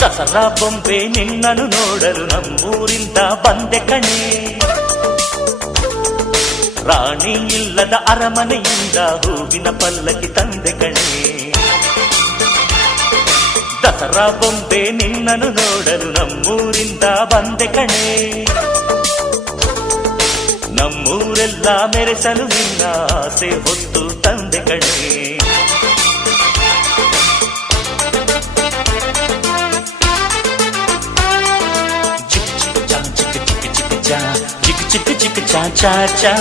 ದಸರಾ ಬೊಂಬೆ ನಿನ್ನನ್ನು ನೋಡಲು ನಮ್ಮೂರಿಂದ ಬಂದೆ ಕಣೆ. ರಾಣಿ ಇಲ್ಲದ ಅರಮನೆಯಿಂದ ಹೂವಿನ ಪಲ್ಲಕ್ಕಿ ತಂದೆ ಕಣೆ. ದಸರಾ ಬೊಂಬೆ ನಿನ್ನನ್ನು ನೋಡಲು ನಮ್ಮೂರಿಂದ ಬಂದೆ ಕಣೆ. ನಮ್ಮೂರೆಲ್ಲ ಮೆರೆಸಲು ನಿನ್ನ ಆಸೆ ಹೊತ್ತು ತಂದೆ ಕಣೆ. ಚಿಕ್ಕ ಚಿಕ್ಕ ಚಾ ಚಾ ಚಾ